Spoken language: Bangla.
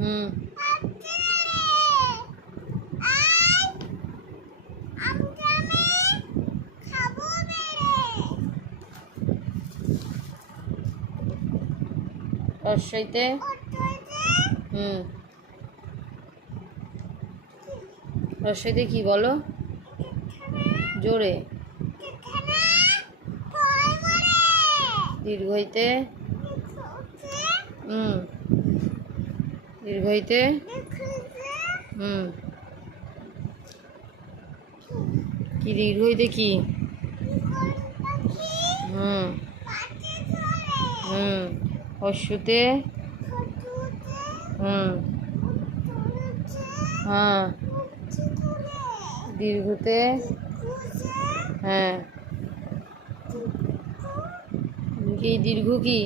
হুম। রস্বইতে হুম। রস্বইতে কি বলো জোরে? দীর্ঘইতে হুম। দীর্ঘইতে হুম। কি দীর্ঘইতে কি? হুম হুম। হর্ষতে হুম। হ্যাঁ। দীর্ঘতে হ্যাঁ। কি দীর্ঘ কি?